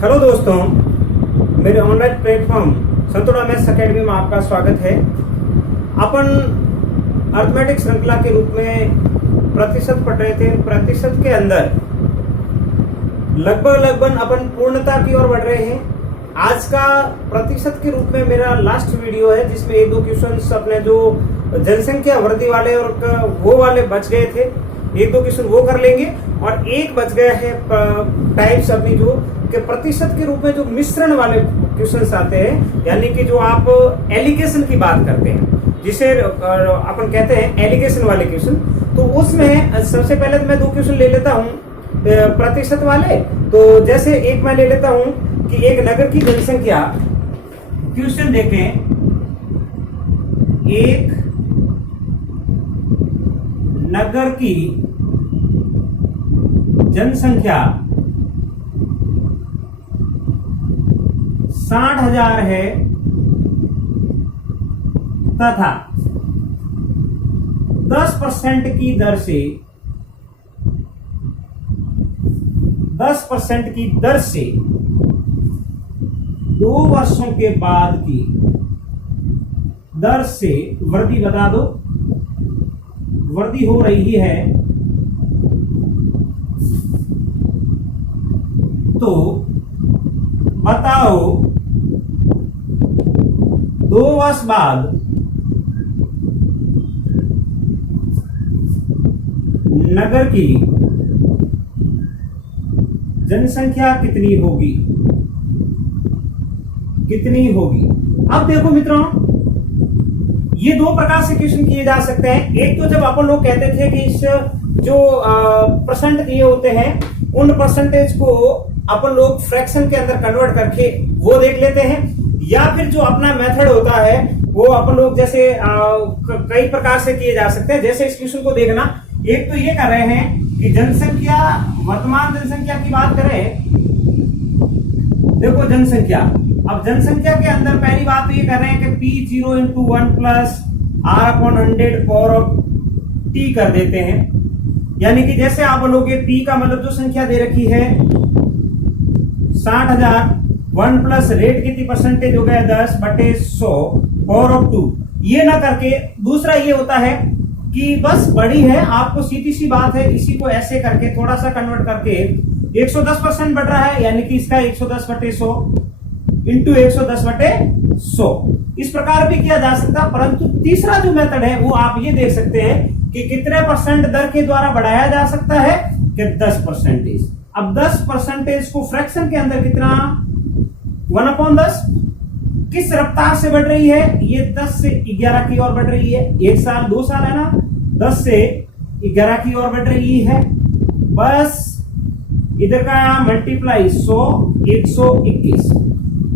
Hello दोस्तों, मेरे online platform संतोड़ा maths academy में आपका स्वागत है। अपन अर्थमेटिक श्रृंखला के रूप में प्रतिशत पढ़ रहे थे। प्रतिशत के अंदर लगभग अपन पूर्णता की ओर बढ़ रहे हैं। आज का प्रतिशत के रूप में मेरा लास्ट वीडियो है, जिसमें एक दो क्वेश्चन अपने जो जनसंख्या वृद्धि वाले और वो वाले बच गए थे, एक दो क्वेश्चन वो कर लेंगे। और एक बच गया है टाइप्स अपनी जो कि प्रतिशत के रूप में जो मिश्रण वाले क्वेश्चंस आते हैं, यानी कि जो आप एलिगेशन की बात करते हैं, जिसे अपन कहते हैं एलिगेशन वाले क्वेश्चन। तो उसमें सबसे पहले तो मैं दो क्वेश्चन ले लेता हूं प्रतिशत वाले। तो जैसे एक मैं ले लेता हूं कि एक नगर की जनसंख्या, क्वेश्चन देखें, एक नगर की जनसंख्या 60,000 है तथा 10% की दर से 2 वर्षों के बाद की दर से वृद्धि बता दो, वृद्धि हो रही है। तो बताओ 2 वर्ष बाद नगर की जनसंख्या कितनी होगी। अब देखो मित्रों, ये दो प्रकार से क्वेश्चन किए जा सकते हैं। एक तो जब अपन लोग कहते थे कि इस जो परसेंट दिए होते हैं, उन परसेंटेज को अपन लोग फ्रैक्शन के अंदर कन्वर्ट करके वो देख लेते हैं, या फिर जो अपना मेथड होता है वो अपन लोग जैसे कई प्रकार से किए जा सकते हैं। जैसे इस क्वेश्चन को देखना, एक तो ये कर रहे हैं कि जनसंख्या, वर्तमान जनसंख्या की बात करें। देखो जनसंख्या, अब जनसंख्या के अंदर पहली बात तो ये कर रहे हैं कि P0 × 1 + R/100 power of T कर देते हैं। यानी कि जैसे आप बोलोगे P का मतलब जो संख्या दे रखी है 60,000, 1 प्लस रेट कितनी परसेंटेज हो गया 10/100 power of 2। ये ना करके दूसरा ये होता है कि बस बड़ी है, आपको सीधी सी बात है, इसी को ऐसे करके थोड़ा सा कन्वर्ट करके 110% बढ़ रहा है, यानी कि इसका 110/100 × 110/100 इस प्रकार भी किया जा सकता है। परंतु तीसरा जो मेथड है वो आप ये देख सकते हैं कि कितने परसेंट दर के द्वारा बढ़ाया जा सकता है कि 10%। अब 10% को फ्रैक्शन के अंदर कितना 1/10 किस रफ्तार से बढ़ रही है, ये 10 से 11 की ओर बढ़ रही है। 1 साल 2 साल है ना, 10 से 11 की ओर बढ़ रही है। बस इधर का मल्टीप्लाई 100, 121।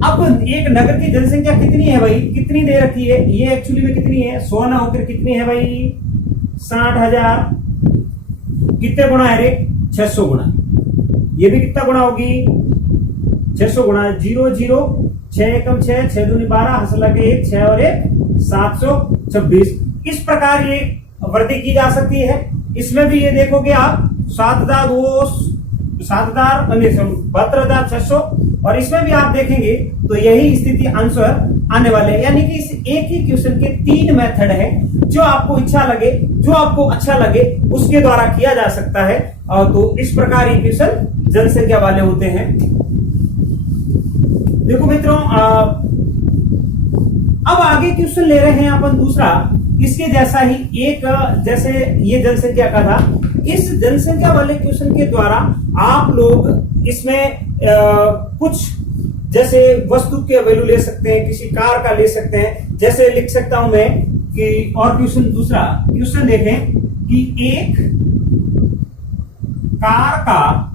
अब एक नगर की जनसंख्या कितनी है भाई, कितनी दे रखी है, ये एक्चुअली में कितनी है 100 ना होकर कितनी है भाई 60,000। कितने गुणा है रे 600 गुणा। ये भी कितना गुणा होगी 600 गुणा 0 0 6 एकम 6 6 दूनी 12 हंस लगे 1 6 और 1 726। इस प्रकार ये वृद्धि की जा सकती है। इसमें भी ये देखोगे आप 72,600 और इसमें भी आप देखेंगे तो यही स्थिति आंसर आने वाले। यानी कि इस एक ही क्वेश्चन के 3 मेथड है, जो आपको इच्छा लगे, जो आपको अच्छा लगे उसके द्वारा किया जा सकता है। और तो इस प्रकार ये क्वेश्चन जनसंख्या वाले होते हैं। देखो मित्रों, अब आगे क्वेश्चन ले रहे हैं अपन दूसरा, इसके जैसा ही एक, जैसे ये जनसंख्या का था, इस जनसंख्या वाले क्वेश्चन के द्वारा आप लोग इसमें कुछ जैसे वस्तु के वैल्यू ले सकते हैं, किसी कार का ले सकते हैं। जैसे लिख सकता हूं मैं कि, और क्वेश्चन दूसरा क्वेश्चन देखें कि एक कार का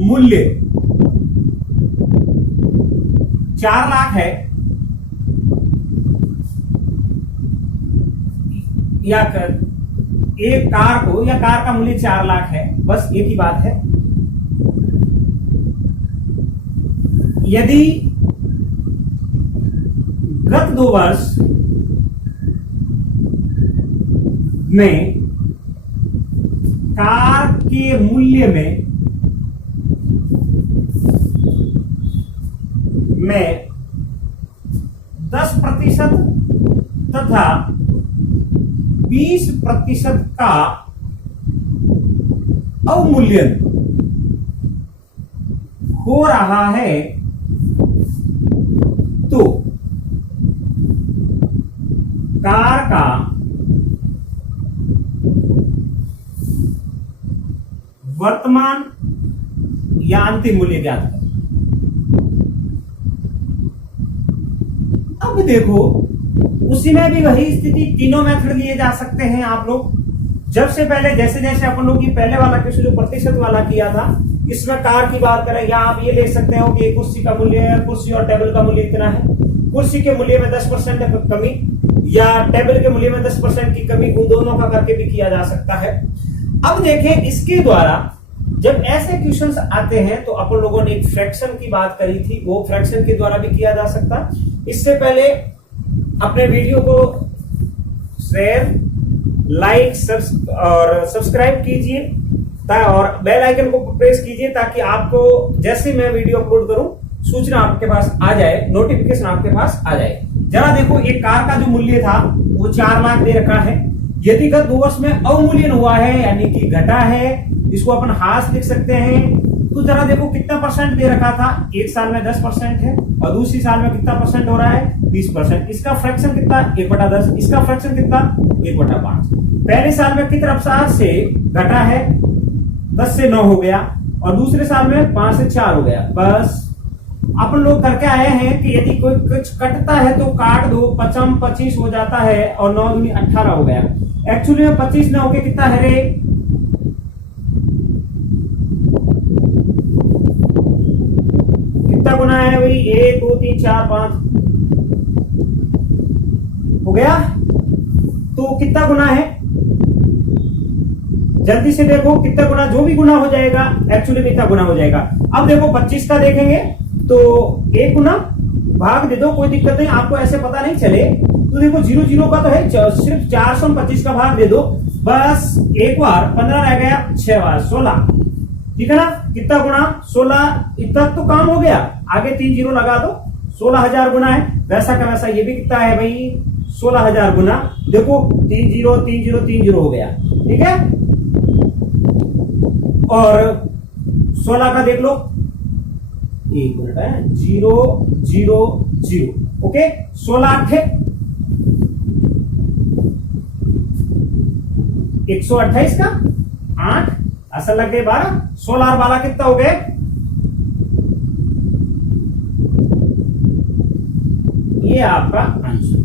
मूल्य 4 लाख है, या एक कार को, या कार का मूल्य 4 लाख है, बस एक ही बात है। यदि गत 2 वर्ष में कार के मूल्य में में 10% तथा 20% का अवमूल्यन हो रहा है तो कार का वर्तमान या अंतिम मूल्य ज्ञात करें। अब देखो उसी में भी वही स्थिति, तीनों मेथड लिए जा सकते हैं आप लोग। जब से पहले जैसे जैसे अपन लोग की पहले वाला क्वेश्चन जो प्रतिशत वाला किया था, इसमें कार की बात करें, या आप ये ले सकते हो कि कुर्सी का मूल्य, कुर्सी और टेबल का मूल्य इतना है, कुर्सी के मूल्य में 10% कमी या टेबल के मूल्य में 10% की कमी, उन दोनों का करके भी किया जा सकता है। अब देखें इसके द्वारा जब ऐसे क्वेश्चंस आते हैं तो अपन लोगों ने एक फ्रैक्शन की बात करी थी, वो फ्रैक्शन के द्वारा भी किया जा सकता है। इससे पहले अपने वीडियो को शेयर, लाइक और सब्सक्राइब कीजिए और बेल आइकन को प्रेस कीजिए ताकि आपको जैसे मैं वीडियो अपलोड करूं सूचना आपके पास आ जाए, नोटिफिकेशन आपके पास आ जाए। जरा देखो एक कार का जो मूल्य था वो 4 लाख दे रखा है। यदि गत 2 वर्ष में अवमूल्यन हुआ है यानी कि घटा है, इसको अपन हास लिख सकते हैं। तो जरा देखो कितना परसेंट दे रखा था, एक साल में 10% है और दूसरी साल में कितना परसेंट हो रहा है, 20%। इसका फ्रैक्शन कितना, 1/10। इसका फ्रैक्शन कितना, 1/5। पहले साल में कितने रफ्तार से घटा है, 10 से 9 हो गया और दूसरे साल में 5 से 4 हो गया। बस अपन लोग करके आए हैं कि यदि कोई कुछ कटता है तो काट दो, 55 25 हो जाता है और 9 दूनी 18 हो गया। एक्चुअली में 25 ना होके कितना है रे, कितना गुना है भाई, 1 2 3 4 5 हो गया। तो कितना गुना है, जल्दी से देखो कितना गुना, जो भी गुना हो जाएगा एक्चुअली कितना गुना हो जाएगा। अब देखो 25 का देखेंगे तो 1 गुना भाग दे दो, कोई दिक्कत नहीं, आपको ऐसे पता नहीं चले तो देखो 0 0 का तो है, सिर्फ 425 का भाग दे दो, बस एक बार 15 रह गया, 6 बार 16, ठीक है ना। कितना गुना, 16, इतना तो काम हो गया, आगे 3 0 लगा दो, 16,000 गुना है। वैसा का वैसा ये भी कितना है भाई, 16,000 गुना। देखो 3 0 3 0 3 0 हो गया, ठीक है। और 16 का देख लो, 1 मिनट है, 0 0 0, ओके। 16 8 128 का 8 असल लग गए 12, 16 और 12 कितना हो गए, ये आपका आंसर।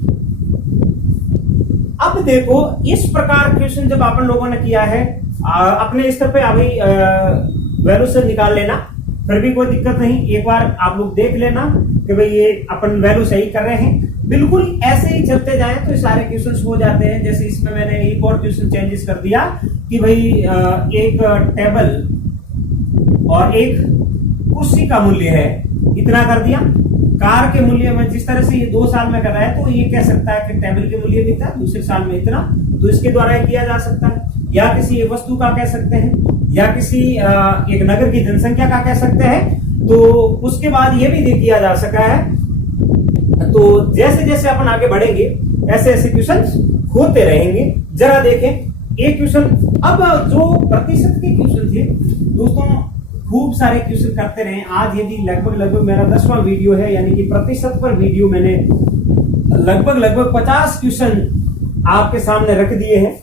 अब देखो इस प्रकार क्वेश्चन जब अपन लोगों ने किया है, अपने स्तर पे अभी वैल्यू से निकाल लेना, फिर भी कोई दिक्कत नहीं, एक बार आप लोग देख लेना कि भाई ये अपन वैल्यू सही कर रहे हैं। बिल्कुल ऐसे ही चलते जाएं तो सारे क्वेश्चंस हो जाते हैं। जैसे इसमें मैंने एक और क्वेश्चन चेंजेस कर दिया कि भाई एक टेबल और एक कुर्सी का मूल्य है, इतना कर दिया। कार के मूल्य में जिस तरह से ये 2 साल में कर रहा है तो ये कह सकता है कि टेबल के मूल्य कितना, दूसरे साल में इतना, तो इसके द्वारा किया जा सकता है। या किसी एक वस्तु का कह सकते हैं, या किसी एक नगर की जनसंख्या का कह सकते हैं, तो उसके बाद ये भी किया जा सका है। तो जैसे जैसे अपन आगे बढ़ेंगे ऐसे ऐसे क्वेश्चन होते रहेंगे। जरा देखें एक क्वेश्चन, अब जो प्रतिशत के क्वेश्चन थे दोस्तों, खूब सारे क्वेश्चन करते रहे। आज यदि लगभग मेरा 10वां वीडियो है, यानी कि प्रतिशत पर वीडियो मैंने लगभग 50 क्वेश्चन आपके सामने रख दिए हैं।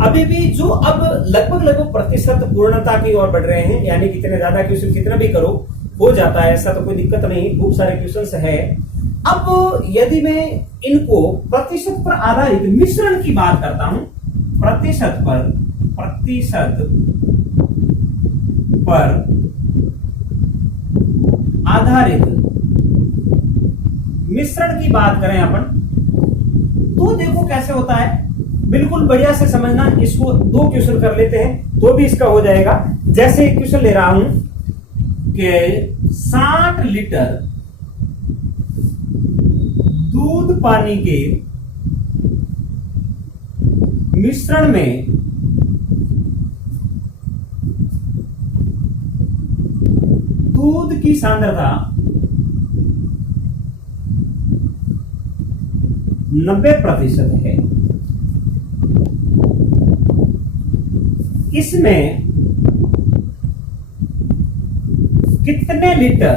अभी भी जो अब लगभग प्रतिशत पूर्णता की ओर बढ़ रहे हैं, यानी कितने ज्यादा क्वेश्चन कितना भी करो हो जाता है, ऐसा तो कोई दिक्कत नहीं, खूब सारे क्वेश्चन है। अब यदि मैं इनको प्रतिशत पर आधारित मिश्रण की बात करता हूं, प्रतिशत पर आधारित मिश्रण की बात करें अपन, तो देखो कैसे होता है, बिल्कुल बढ़िया से समझना। इसको 2 क्वेश्चन कर लेते हैं तो भी इसका हो जाएगा। जैसे एक क्वेश्चन ले रहा हूं कि 60 लीटर दूध पानी के मिश्रण में दूध की सांद्रता 90% है। इसमें कितने लीटर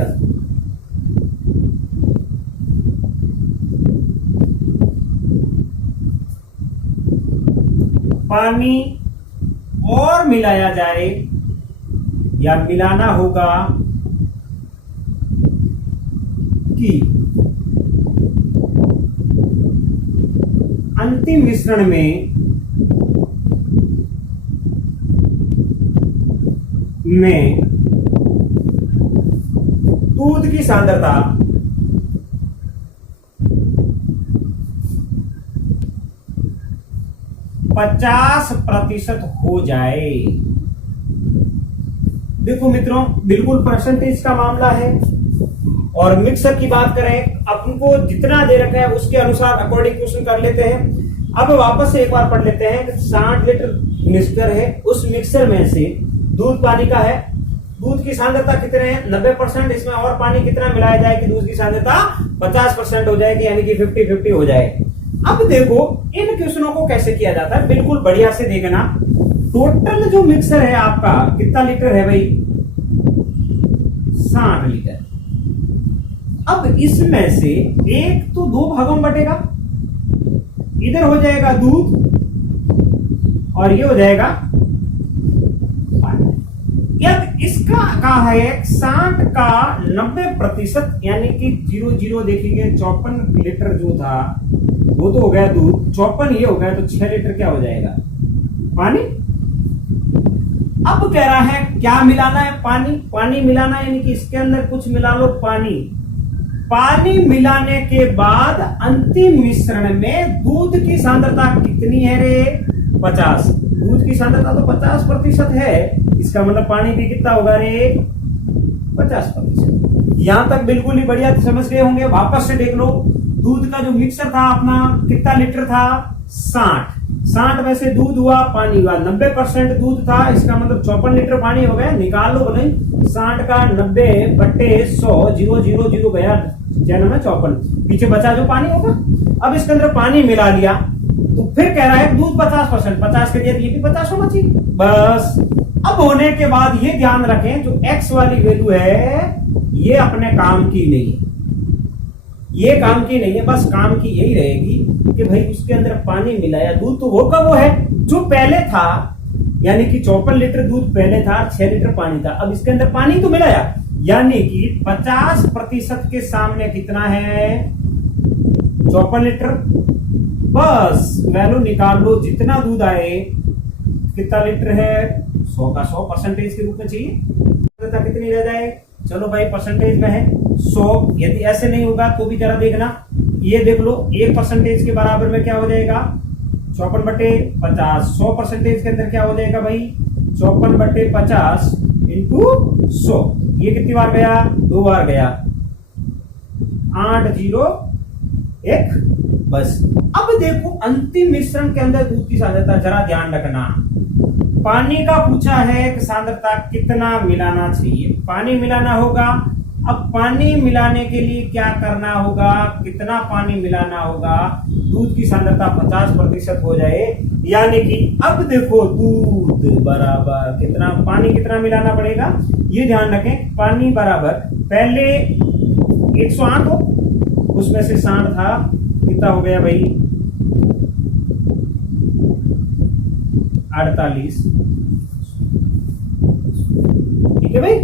पानी और मिलाया जाए या मिलाना होगा कि अंतिम मिश्रण में दूध की सांद्रता 50% हो जाए। देखो मित्रों, बिल्कुल परसेंटेज का मामला है और मिक्सर की बात करें, अपनको जितना दे रखा है उसके अनुसार अकॉर्डिंग क्वेश्चन कर लेते हैं। अब वापस से एक बार पढ़ लेते हैं कि 60 लीटर मिक्सर है, उस मिक्सर में से दूध पानी का है, दूध की सांद्रता कितने है 90%, इसमें और पानी कितना मिलाया जाए कि दूध की सांद्रता 50% हो जाएगी, यानी कि 50-50 हो जाए। अब देखो इन क्वेश्चनों को कैसे किया जाता है, बिल्कुल बढ़िया से देखना। टोटल जो मिक्सर है आपका कितना लीटर है भाई, 60 लीटर। अब इसमें से एक तो 2 भागों में बटेगा, इधर हो जाएगा दूध और ये हो जाएगा पानी। अब इसका कहा है 60 का 90%, यानी कि 0-0 देखेंगे, 54 लीटर जो था वो तो हो गया दूध, 54 ये हो गया, तो 6 लीटर क्या हो जाएगा, पानी। अब कह रहा है क्या मिलाना है, पानी। पानी मिलाना यानी कि इसके अंदर कुछ मिला लो पानी। पानी मिलाने के बाद अंतिम मिश्रण में दूध की सांद्रता कितनी है रे, 50। दूध की सांद्रता तो 50% है, इसका मतलब पानी भी कितना होगा रे, 50%। यहां तक बिल्कुल ही बढ़िया समझ गए होंगे। वापस से देख लो, दूध का जो मिक्सर था अपना कितना लीटर था, 60 में से दूध हुआ पानी हुआ, 90% दूध था, इसका मतलब 54 लीटर पानी हो गया। निकाल लो बोले 60 का 90/100, 0-0-0 गया, जन्म में 54, पीछे बचा जो पानी होगा। अब इसके अंदर पानी मिला लिया तो फिर कह रहा है दूध 50%, 50 के लिए ये भी 50 होना चाहिए बस। अब होने के बाद ये ध्यान रखें, जो एक्स वाली वैल्यू है ये अपने काम की नहीं है, ये काम की नहीं है, बस काम की यही रहेगी कि भाई उसके अंदर पानी मिलाया, दूध तो वो का वो है जो पहले था, यानी कि 54 लीटर दूध पहले था, 6 लीटर पानी था। अब इसके अंदर पानी तो मिलाया, यानी कि 50% के सामने कितना है, 54 लीटर। बस वैल्यू निकाल लो, जितना दूध आए कितना लीटर है, 100 का 100% के रूप में चाहिए, कितनी रह जाए, चलो भाई परसेंटेज में है 100। यदि ऐसे नहीं होगा तो भी जरा देखना, ये देख लो 1% के बराबर में क्या हो जाएगा, 54/50। 100% के अंदर क्या हो जाएगा भाई, 54/50 इंटू 100। ये कितनी बार गया, 2 बार गया, 801 बस। अब देखो अंतिम मिश्रण के अंदर दूध की सांद्रता जरा ध्यान रखना, पानी का पूछा है कि सांद्रता कितना मिलाना चाहिए, पानी मिलाना होगा। अब पानी मिलाने के लिए क्या करना होगा, कितना पानी मिलाना होगा, दूध की सांद्रता 50% हो जाए, यानी कि अब देखो दूध बराबर कितना, पानी कितना मिलाना पड़ेगा, ये ध्यान रखें। पानी बराबर पहले 108 हो, उसमें से 60 था, कितना हो गया भाई 48। ठीक है भाई,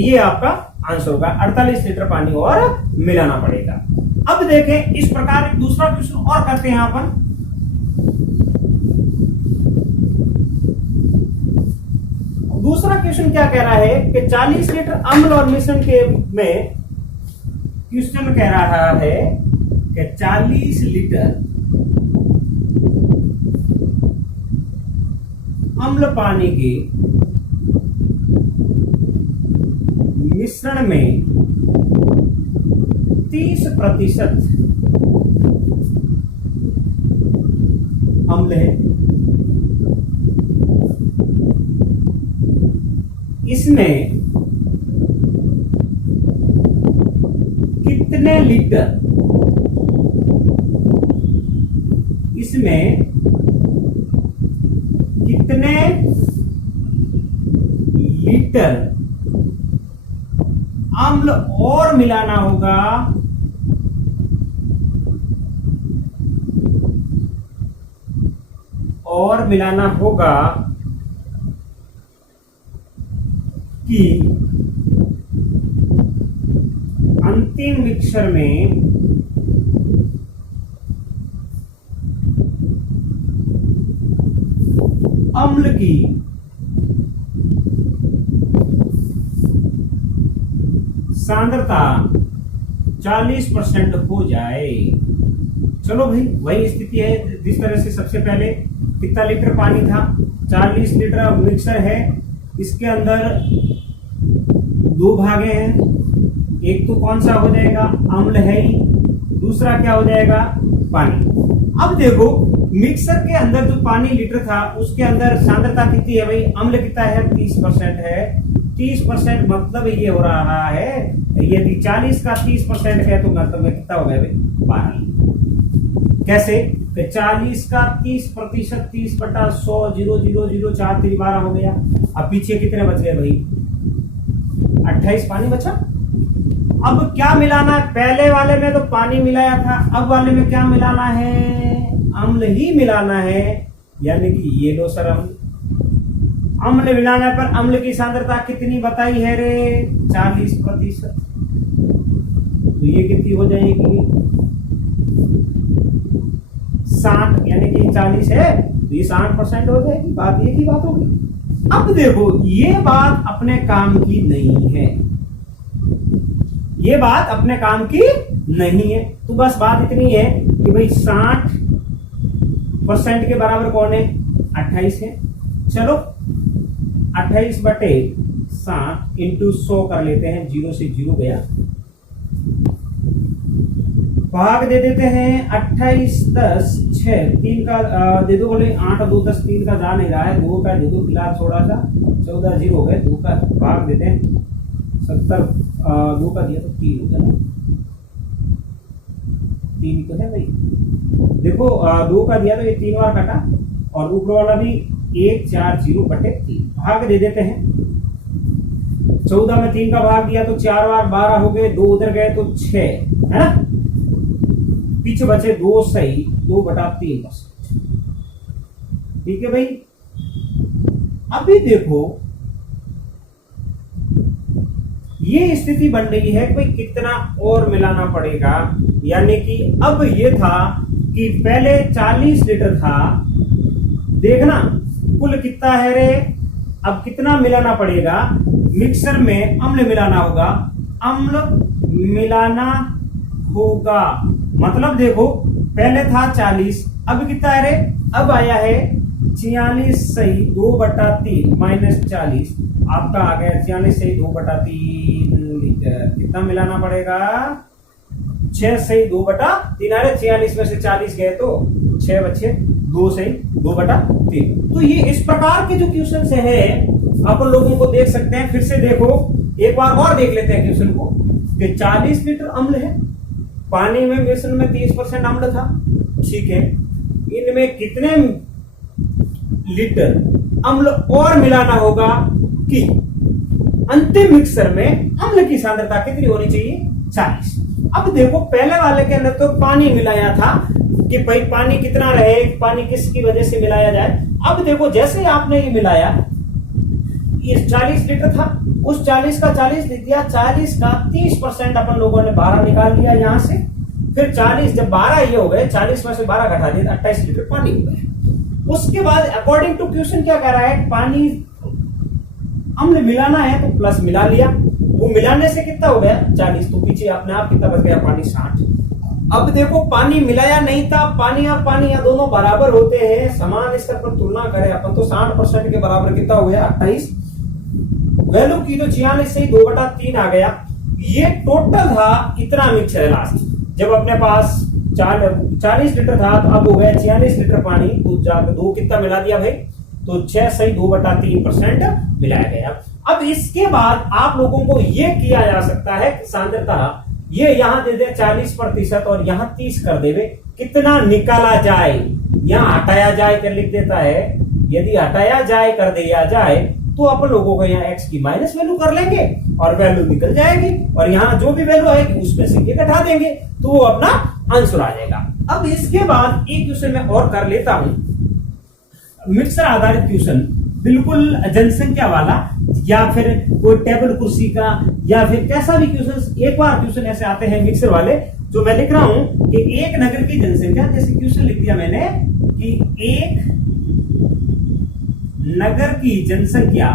ये आपका आंसर होगा, 48 लीटर पानी और मिलाना पड़ेगा। अब देखें इस प्रकार एक दूसरा क्वेश्चन और करते हैं अपन। दूसरा क्वेश्चन क्या कह रहा है कि 40 लीटर अम्ल और मिश्रण के में, क्वेश्चन कह रहा है कि 40 लीटर अम्ल पानी के मिश्रण में 30% अम्ल है, इसमें कितने लीटर इसमें कितने लीटर अम्ल और मिलाना होगा कि अंतिम मिक्सर में अम्ल की सांद्रता 40% हो जाए। चलो भाई, वही स्थिति है जिस तरह से सबसे पहले कितना लीटर पानी था, 40 लीटर मिक्सर है, इसके अंदर दो भागे हैं। एक तो कौन सा हो जाएगा, अम्ल है ही, दूसरा क्या हो जाएगा, पानी। अब देखो मिक्सर के अंदर जो पानी लीटर था उसके अंदर सांद्रता कितनी है भाई, अम्ल कितना है, 30% है। 30% मतलब ये हो रहा है, यदि 40 का 30% है तो मतलब में कितना हो गया भाई, 12। कैसे, 40 का 30%, 30/100, 0.004 3 12 हो गया। अब पीछे कितने बच गए भाई, 28 पानी बचा। अब क्या मिलाना है, पहले वाले में तो पानी मिलाया था, अब वाले में क्या मिलाना है, अम्ल ही मिलाना है। यानी कि ये लो सर, अम्ल मिलाने पर अम्ल की सांद्रता कितनी बताई है रे, 40%। तो ये कितनी हो जाएगी, 60, यानी कि 40 है तो ये 60% हो जाएगी। बात एक ही बात होगी। अब देखो ये बात अपने काम की नहीं है, ये बात अपने काम की नहीं है। तो बस बात इतनी है कि भाई 60% के बराबर कौन है, 28 है। चलो 28/60 इंटू 100 कर लेते हैं, 0 से 0 गया, भाग दे देते हैं 28 10 6 3 का दे दो, बोले 8 2 10 3 का जा नहीं रहा है, 2 का दे दो फिलहाल थोड़ा सा, 14 0 हो गए, 2 का भाग देते हैं 70, 2 का दिया तो 3 हो गया ना, 3 तो है भाई। देखो 2 का दिया तो ये 3 बार कटा, और ऊपर वाला भी 140/3 भाग दे देते हैं। 14 में 3 का भाग दिया तो 4 बार 12 हो गए, 2 उधर गए तो 6 है ना, पीछे बचे 2 सही 2/3%। ठीक है भाई। अभी देखो ये स्थिति बन रही है कि भाई कितना और मिलाना पड़ेगा। यानी कि अब ये था कि पहले 40 लीटर था, देखना कुल कितना है रे, अब कितना मिलाना पड़ेगा, मिक्सर में अम्ल मिलाना होगा, अम्ल मिलाना होगा। मतलब देखो पहले था 40, अब कितना है रे, अब आया है 46 सही 2/3 माइनस 40, आपका आ गया 46 सही 2/3 लीटर। कितना मिलाना पड़ेगा, 6 सही 2/3 आ रहे, 46 में से 40 गए तो 6 बचे, 2 सही 2/3। तो ये इस प्रकार के जो क्वेश्चन से है अपन लोगों को देख सकते हैं। फिर से देखो एक बार और देख लेते हैं क्वेश्चन को, कि 40 लीटर अम्ल है, पानी में मिश्रण में 30% अम्ल था, ठीक है, इनमें कितने लीटर अम्ल और मिलाना होगा कि अंतिम मिक्सर में अम्ल की सांद्रता कितनी होनी चाहिए, 40। अब देखो पहले वाले के अंदर तो पानी मिलाया था कि भाई पानी कितना रहे, पानी किसकी वजह से मिलाया जाए। अब देखो जैसे आपने ये मिलाया, ये 40 लीटर था, उस 40 का 40 लिख दिया, 40 का 30% अपन लोगों ने 12 निकाल लिया यहां से। फिर 40 जब 12 ये हो गए, 40 में से 12 घटा दिया, 28 लीटर पानी हो गए। उसके बाद अकॉर्डिंग टू क्वेश्चन क्या कह रहा है, पानी अम्ल मिलाना है तो प्लस मिला लिया, वो मिलाने से कितना हो गया 40, तो पीछे अपने आप कितना बच गया पानी 60। अब देखो पानी मिलाया नहीं था, पानी और पानी या दोनों बराबर होते हैं, समान स्तर पर तुलना करें अपन तो 60% के बराबर कितना हो गया 28, वैल्यू की तो 46 से 2/3 आ गया। ये टोटल था इतना मिक्सर है लास्ट, जब अपने पास 40 लीटर था तो अब हो गया 46 लीटर पानी, तो जाकर 2 कितना मिला दिया भाई, तो 6 सही 2/3% मिलाया गया। अब इसके बाद आप लोगों को यह किया जा सकता है कि सांद्रता ये यहां दे दे 40% और यहां 30 कर देवे, कितना निकाला जाए, यहाँ हटाया जाए कर लिख देता है। यदि हटाया जाए कर दिया जाए तो अपन लोगों को यहाँ x की माइनस वैल्यू कर लेंगे और वैल्यू निकल जाएगी, और यहाँ जो भी वैल्यू आएगी उसमें से एक हटा देंगे तो वो अपना आंसर आ जाएगा। अब इसके बाद एक क्वेश्चन मैं और कर लेता हूं, मिक्सर आधारित क्वेश्चन, बिल्कुल जनसंख्या वाला या फिर कोई टेबल कुर्सी का या फिर कैसा भी क्वेश्चन। एक बार क्वेश्चन ऐसे आते हैं मिक्सर वाले, जो मैं लिख रहा हूं कि एक नगर की जनसंख्या, जैसे क्वेश्चन लिख दिया मैंने कि एक नगर की जनसंख्या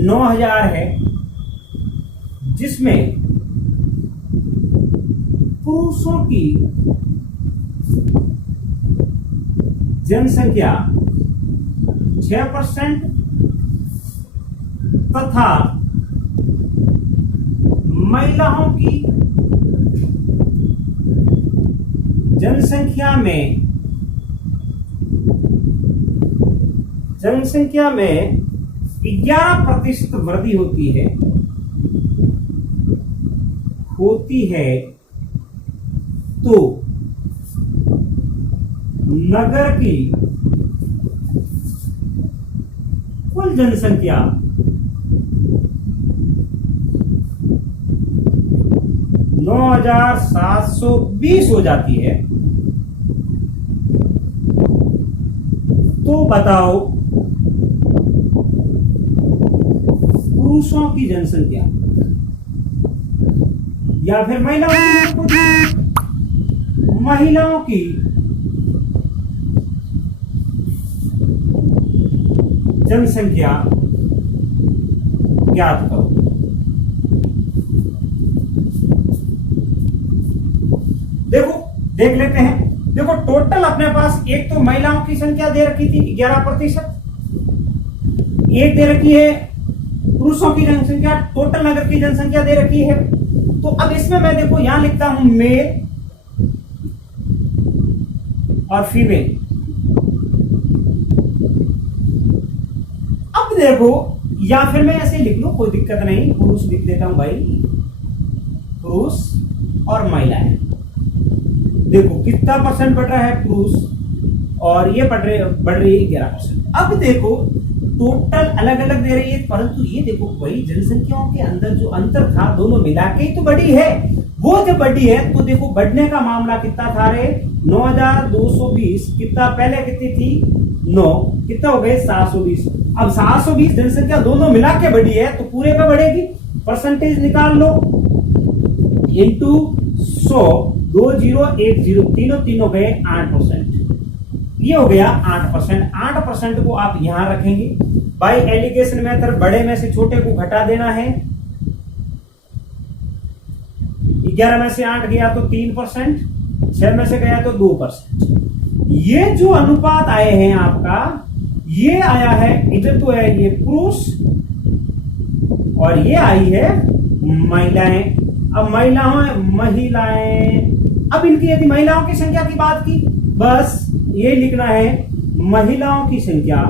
9,000 है, जिसमें पुरुषों की जनसंख्या 6% तथा महिलाओं की जनसंख्या में 11% वृद्धि होती है तो नगर की कुल जनसंख्या 9,720 हो जाती है। तो बताओ पुरुषों की जनसंख्या या फिर महिलाओं की जनसंख्या ज्ञात करो। देख लेते हैं। देखो टोटल अपने पास एक तो महिलाओं की संख्या दे रखी थी 11%, एक दे रखी है पुरुषों की जनसंख्या, टोटल नगर की जनसंख्या दे रखी है। तो अब इसमें मैं देखो यहां लिखता हूं मेल और फीमेल। अब देखो या फिर मैं ऐसे लिख लूं, कोई दिक्कत नहीं, पुरुष लिख देता हूं भाई, पुरुष और महिलाएं। देखो कितना परसेंट बढ़ रहा है पुरुष, और ये बढ़ रही है 11%। अब देखो टोटल अलग अलग दे रही है, परंतु ये देखो भाई जनसंख्याओं के अंदर जो अंतर था दोनों मिला के ही तो बढ़ी है। वो जब बढ़ी है तो देखो बढ़ने का मामला कितना था रे, 9,220, कितना पहले कितनी थी 9, कितना हो गए 720। अब 720 जनसंख्या दोनों मिला के बढ़ी है तो पूरे पे बढ़ेगी, परसेंटेज निकाल लो, इंटू 100, 2010, तीनों गए 8%, ये हो गया 8%। 8% को आप यहां रखेंगे। बाय एलिगेशन मेथड बड़े में से छोटे को घटा देना है। 11 में से 8 गया तो 3%, 6 में से गया तो 2%। ये जो अनुपात आए हैं आपका, ये आया है, इधर तो है ये पुरुष और ये आई है महिलाएं। अब महिलाएं, अब इनकी यदि महिलाओं की संख्या की बात की, बस ये लिखना है महिलाओं की संख्या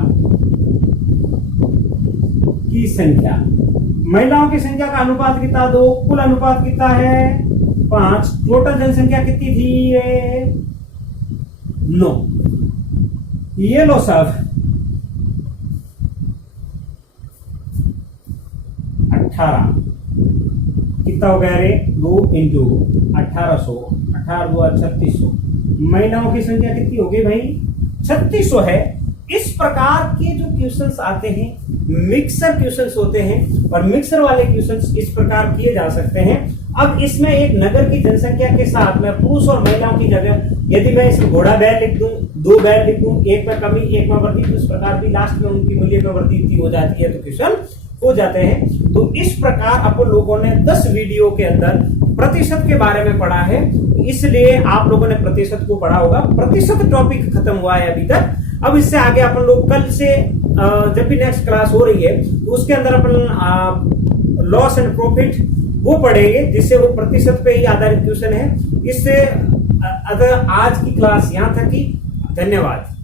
महिलाओं की संख्या का अनुपात कितना 2, कुल अनुपात कितना है 5, टोटल जनसंख्या कितनी थी 9। ये लो सब 18, कितना हो गया रे 2 इंटू 1800, 18 2 3600। महिलाओं की संख्या कितनी हो गई भाई 3600 है। इस प्रकार के जो क्वेश्चंस आते हैं मिक्सर क्वेश्चंस होते हैं, और मिक्सर वाले क्वेश्चंस इस प्रकार किए जा सकते हैं। अब इसमें एक नगर की जनसंख्या के साथ मैं पुरुष और महिलाओं की जगह यदि मैं इसमें घोड़ा बैल लिख दूं, 2 बैल लिख दूं, एक में कमी एक में वृद्धि, तो इस प्रकार भी लास्ट में उनकी मूल्य में वृद्धि हो जाती है तो क्वेश्चन हो जाते हैं। तो इस प्रकार अपन लोगों ने 10 वीडियो के अंदर प्रतिशत के बारे में पढ़ा है, इसलिए आप लोगों ने प्रतिशत को पढ़ा होगा। प्रतिशत टॉपिक खत्म हुआ है अभी तक। अब इससे आगे अपन लोग कल से जब भी नेक्स्ट क्लास हो रही है उसके अंदर अपन लॉस एंड प्रॉफिट वो पढ़ेंगे, जिससे वो प्रतिशत पे ही आधारित क्वेश्चन है। इससे अगर आज की क्लास यहाँ तक ही, धन्यवाद।